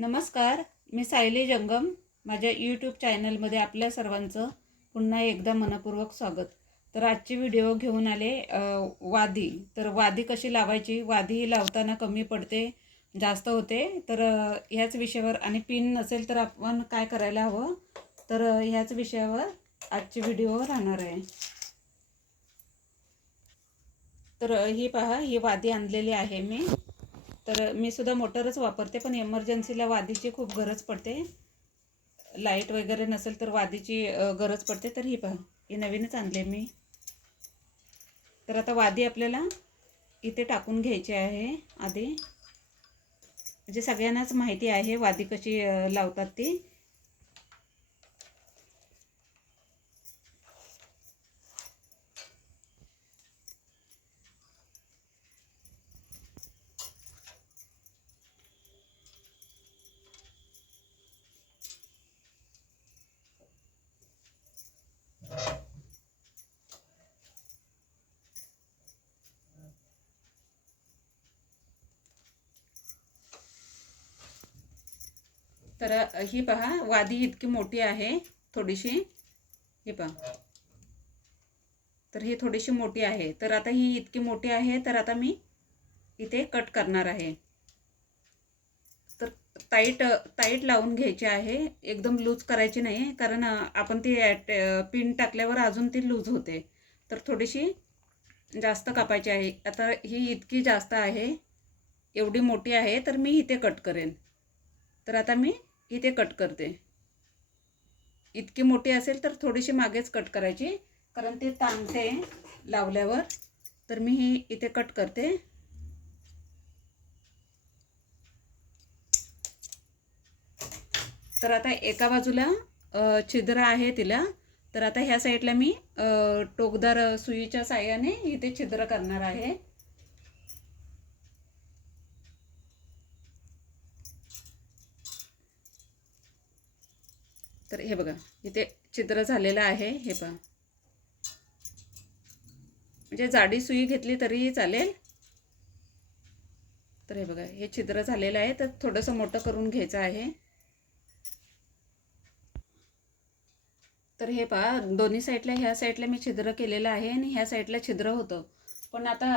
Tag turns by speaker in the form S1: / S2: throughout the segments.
S1: नमस्कार मी सायली जंगम. माझ्या यूट्यूब चॅनलमध्ये आपल्या सर्वांचं पुन्हा एकदा मनपूर्वक स्वागत. तर आजची व्हिडिओ घेऊन आले वादी. तर वादी कशी लावायची? वादी लावताना कमी पडते जास्त होते. तर ह्याच विषयावर आणि पिन नसेल तर आपण काय करायला हवं? तर ह्याच विषयावर आजची व्हिडिओ राहणार आहे. तर ही पहा ही वादी आणलेली आहे मी. तर मी सुद्धा मोटरच वापरते पण एमर्जन्सीला वादीची खूप गरज पडते. लाइट वगैरे नसेल तर वादीची गरज पडते. तर ही पहा ही नवीनच आणले मी. तर आता वादी आपल्याला इथे टाकून घ्यायची आहे आधी. म्हणजे सगळ्यांनाच माहिती आहे वादी कशी लावतात ती. तर ही पहा वादी इतकी मोठी आहे थोडीशी. हे पहा. तर ही थोडीशी मोठी आहे. तर आता ही इतकी मोठी आहे तर आता मी इथे कट करणार आहे. ताईट टाईट टाईट लावून घ्यायची आहे. एकदम लूज करायची नाही. कारण आपण ती ॲट पिन टाकल्यावर अजून ती लूज होते. तर थोडीशी जास्त कापायची आहे. आता ही इतकी जास्त आहे. एवढी मोठी आहे तर मी इथे कट करेन. तर आता मी इथे कट करते. इतकी मोठी असेल तर थोडीशी मागेच कट करायची. कारण ते तांबते लावल्यावर. तर मी ही इथे कट करते. तर आता एका बाजूला छिद्र आहे तिला. तर आता ह्या साईडला मी टोकदार सुईच्या साह्याने इथे छिद्र करणार आहे. तर हे बघा इथे छिद्र झालेलं आहे हे पहा. म्हणजे जाडी सुई घेतली तरीही चालेल. तर हे बघा हे छिद्र झालेलं आहे तर थोडंसं मोठं करून घ्यायचं आहे. तर हे पहा दोन्ही साईडला ह्या साईडला मी छिद्र केलेलं आहे आणि ह्या साईडला छिद्र होतं. पण आता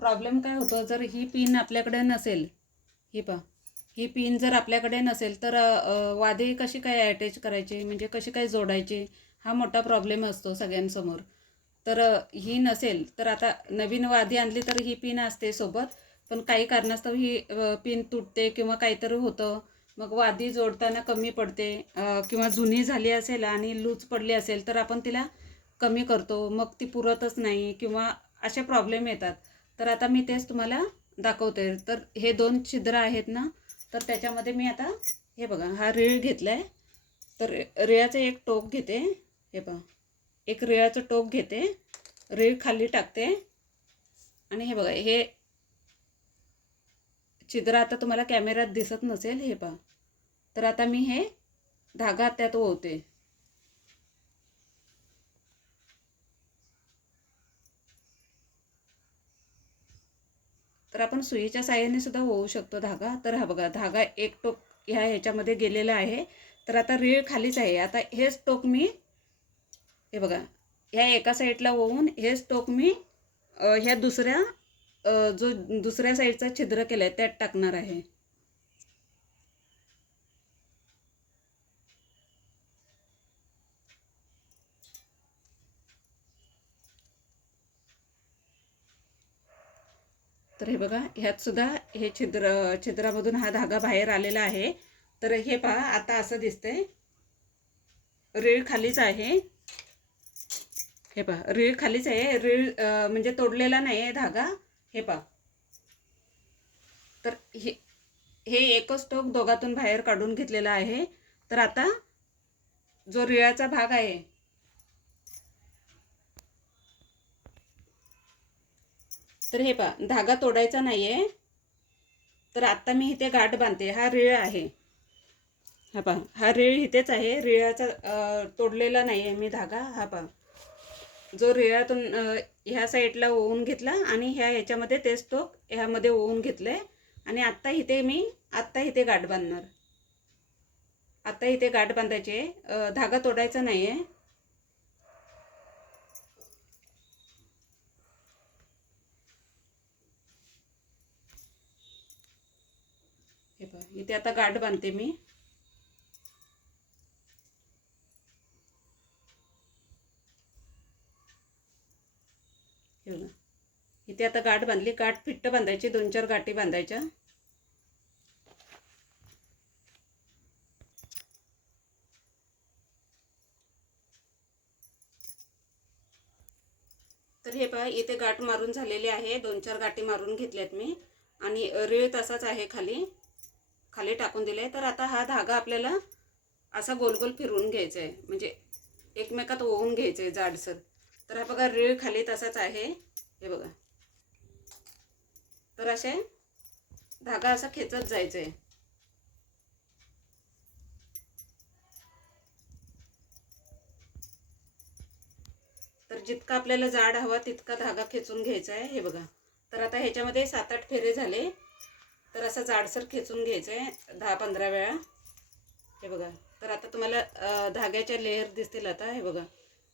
S1: प्रॉब्लेम काय होतो? जर ही पिन आपल्याकडे नसेल ही पहा ही पिन जर आपल्याकडे नसेल तर वादे कशी काय अटॅच करायची? म्हणजे कशी काय जोडायची? हा मोठा प्रॉब्लेम असतो सगळ्यांसमोर. तर ही नसेल तर आता नवीन वादी आणली तर ही पिन असते सोबत पण काही कारणास्तव ही पिन तुटते किंवा काहीतरी होतं. मग वादी जोडताना कमी पडते किंवा जुनी झाली असेल आणि लूज पडली असेल तर आपण तिला कमी करतो. मग ती पुरतच नाही किंवा असे प्रॉब्लेम येतात. तर आता मी तेच तुम्हाला दाखवते. तर हे दोन छिद्र आहेत ना तर त्याच्यामध्ये मी आता हे बघा हा रीळ घेतला आहे तर रिळाचं एक टोक घेते. हे बघा एक रिळाचं टोक घेते. रीळ खाली टाकते. आणि हे बघा हे छिद्र आता तुम्हाला कॅमेऱ्यात दिसत नसेल हे पहा. तर आता मी हे धागा त्यात ओवते. तर आपण सुईच्या साह्याने सुद्धा होऊ शकतो धागा. तर हा बघा धागा एक टोक ह्या ह्याच्यामध्ये गेलेला आहे. तर आता रीळ खालीच आहे. आता हेच टोक मी हे बघा ह्या एका साईडला होऊन हेच टोक मी ह्या दुसऱ्या जो दुसऱ्या साईडचा छिद्र केला आहे त्यात टाकणार आहे. तर हे बघा ह्यात सुद्धा हे छिद्र छिद्रामधून हा धागा बाहेर आलेला आहे. तर हे पहा आता असं दिसतंय. रीळ खालीच आहे. हे पहा रीळ खालीच आहे. रीळ म्हणजे तोडलेला नाही आहे धागा. हे पहा. तर हे हे एकच टोक दोघातून बाहेर काढून घेतलेला आहे. तर आता जो रिळाचा भाग आहे तर हे पहा धागा तोडायचा नाही आहे तर आत्ता मी इथे गाठ बांधते. हा रिळ आहे. हा पहा हा रिळ इथेच आहे. रिळाचा तोडलेला नाही आहे मी धागा. हा पहा. जो रिळातून ह्या साईडला ओवून घेतला आणि ह्या ह्याच्यामध्ये तेच तो ह्यामध्ये ओवून घेतलं आहे आणि आत्ता इथे मी आत्ता इथे गाठ बांधणार. आत्ता इथे गाठ बांधायची. आहे धागा तोडायचा नाही आहे हे पहा इथे आता गाठ बांधते मी. हे बघा. इथे आता गाठ बांधली. गाठ फिट्ट बांधायची. दोन चार गाठी बांधायच्या. तर हे पहा इथे गाठ मारून झालेली आहे. दोन चार गाठी मारून घेतल्यात मी. आणि रेळ तसाच आहे खाली. खाली टाकून दिले तर आता हा धागा आपल्याला असा गोल गोल फिरवून घ्यायचा आहे म्हणजे एकमेकात ओवून घ्यायचं आहे जाडसर. तर हा बघा रीळ खाली तसाच आहे. हे बघा. तर असे धागा असा खेचत जायचं आहे तर जितका आपल्याला जाड हवा तितका धागा खेचून घ्यायचा आहे हे बघा. तर आता ह्याच्यामध्ये सात आठ फेरे झाले. तर असा जाडसर खेचून घ्यायचं आहे दहा पंधरा वेळा. हे बघा. तर आता तुम्हाला धाग्याच्या लेअर दिसतील आता. हे बघा.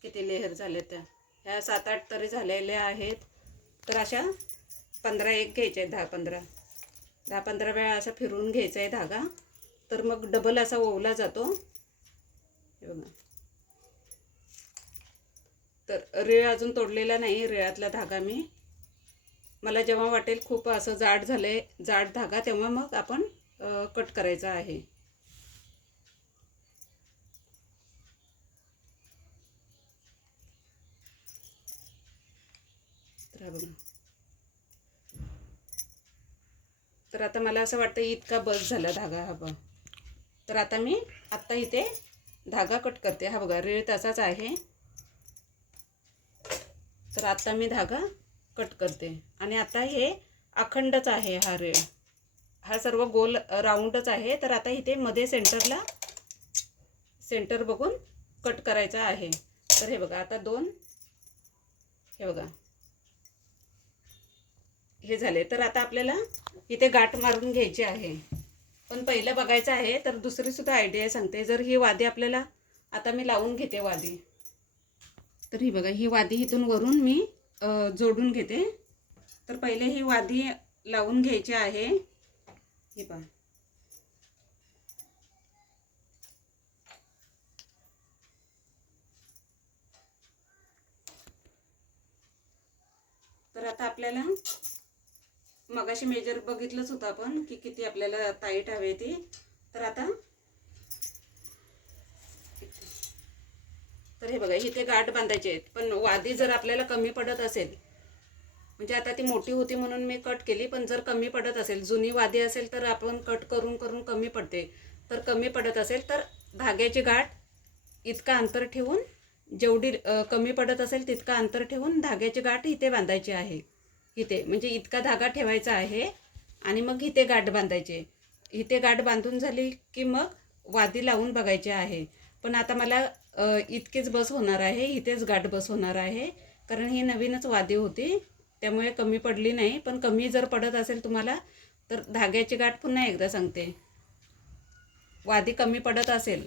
S1: किती लेअर झाले त्या. ह्या सात आठ तरी झालेल्या आहेत. तर अशा पंधरा एक घ्यायच्या आहेत दहा पंधरा. दहा पंधरा वेळा असा फिरून घ्यायचा आहे धागा. तर मग डबल असा ओवला जातो. हे बघा. तर रेळ अजून तोडलेला नाही रेळातला धागा मी. मला जेव्हा वाटेल खूप असं जाड झालंय जाड धागा तेव्हा मग आपण कट करायचा आहे. तर बघा. तर आता मला असं वाटतं इतका बस झाला धागा हा बघा. तर आता मी आत्ता इथे धागा कट करते. हा बघा रेळ तसाच आहे. तर आत्ता मी धागा कट करते. आणि आता हे अखंडच आहे हा रेळ. हा सर्व गोल राऊंडच आहे. तर आता इथे मध्ये सेंटरला सेंटर बघून कट करायचा आहे. तर हे बघा आता दोन हे बघा. हे झाले. तर आता आपल्याला इथे गाठ मारून घ्यायची आहे. पण पहिलं बघायचं आहे तर दुसरी सुद्धा आयडिया सांगते. जर ही वादी आपल्याला आता मी लावून घेते वादी. तर ही बघा ही वादी इथून वरून मी जोडून घेते. तर पहिले ही वादी लावून घ्यायची आहे. हे पहा. तर आता आपल्याला मगाशी मेजर बघितलंच होतं आपण की किती आपल्याला टाईट हवे ती. तर आता तर हे बघा इथे गाठ बांधायचे आहेत. पण वादी जर आपल्याला कमी पडत असेल म्हणजे आता ती मोठी होती म्हणून मी कट केली पण जर कमी पडत असेल जुनी वादी असेल तर आपण कट करून करून कमी पडते. तर कमी पडत असेल तर धाग्याची गाठ इतका अंतर ठेवून जेवढी कमी पडत असेल तितका अंतर ठेवून धाग्याची गाठ इथे बांधायची आहे. इथे म्हणजे इतका धागा ठेवायचा आहे आणि मग इथे गाठ बांधायचे. इथे गाठ बांधून झाली की मग वादी लावून बघायची आहे. पण आता मला इतकीच इतकेच बस होणार आहे इथेच गाठ बस होणार आहे कारण ही नवीनच वादी होती त्यामुळे कमी पडली नाही. पण कमी जर पडत असेल तुम्हाला तर धाग्याची गाठ पुन्हा एकदा सांगते. वादी कमी पडत असेल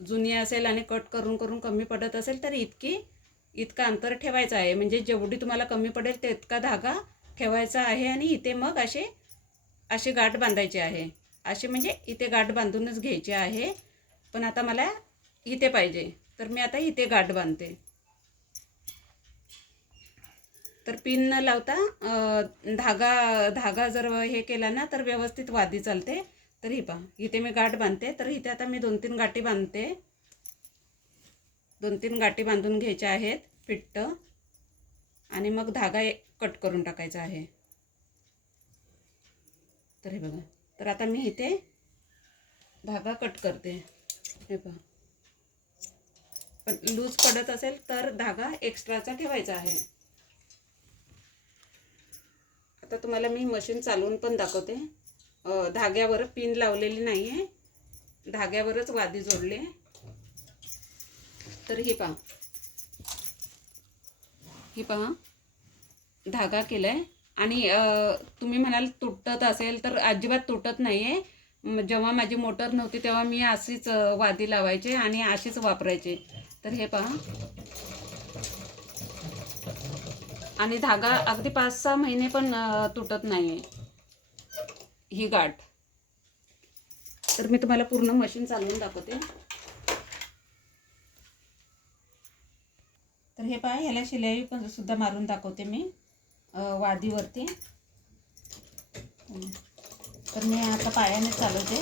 S1: जुनी असेल आणि कट करून करून कमी पडत असेल तर इतकी इतका अंतर ठेवायचं आहे. म्हणजे जेवढी तुम्हाला कमी पडेल तितका धागा ठेवायचा आहे आणि इथे मग असे अशी गाठ बांधायचे आहे. अशी म्हणजे इथे गाठ बांधूनच घ्यायचे आहे. पण आता मला इथे पाहिजे. तर मी आता इथे गाठ बांधते. तर पिन न लावता धागा धागा जर हे केला ना तर व्यवस्थित वादी चालते. तर ही पहा इथे मी गाठ बांधते. तर इथे आता मी दोन तीन गाठी बांधते. दोन तीन गाठी बांधून घ्यायच्या आहेत फिट्ट आणि मग धागा एक कट करून टाकायचा आहे. तर हे बघा. तर आता मी इथे धागा कट करते. हे बघा पण लूज पडत असेल तर धागा एक्स्ट्राचा ठेवायचा आहे. आता तुम्हाला मी मशीन चालवून पण दाखवते. धाग्यावर पिन लावलेली नाही आहे धाग्यावरच वादी जोडले. तर हे पहा. हे पहा. धागा केलाय. आणि तुम्ही म्हणाल तुटत असेल तर अजिबात तुटत नाही आहे जेव्हा माझी मोटर नव्हती तेव्हा मी अशीच वादी लावायचे आणि अशीच वापरायचे. तर हे पहा. आणि धागा अगदी पाच सहा महिने पण तुटत नाही आहे ही गाठ. तर मी तुम्हाला पूर्ण मशीन चालवून दाखवते. तर हे पहा ह्याला शिलाई पण सुद्धा मारून दाखवते मी वादीवरती. तर मी आता पायाने चालवते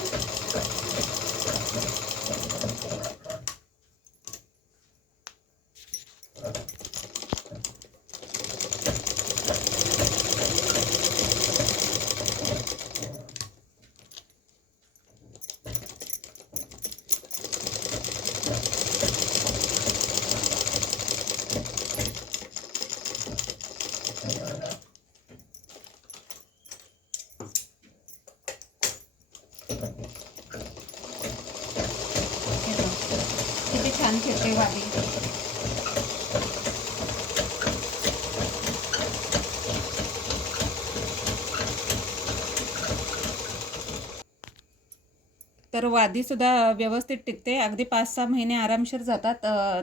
S1: हे बघ. किती छान फिरते तर वादीसुद्धा व्यवस्थित टिकते. अगदी पाच सहा महिने आरामशीर जातात.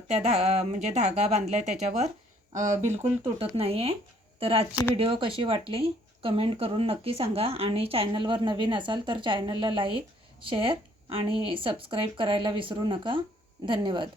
S1: त्या धा म्हणजे धागा बांधला आहे त्याच्यावर बिलकुल तुटत नाही आहे तर आजची व्हिडिओ कशी वाटली? कमेंट करून नक्की सांगा. आणि चॅनलवर नवीन असाल तर चॅनलला लाईक शेअर आणि सबस्क्राईब करायला विसरू नका. धन्यवाद.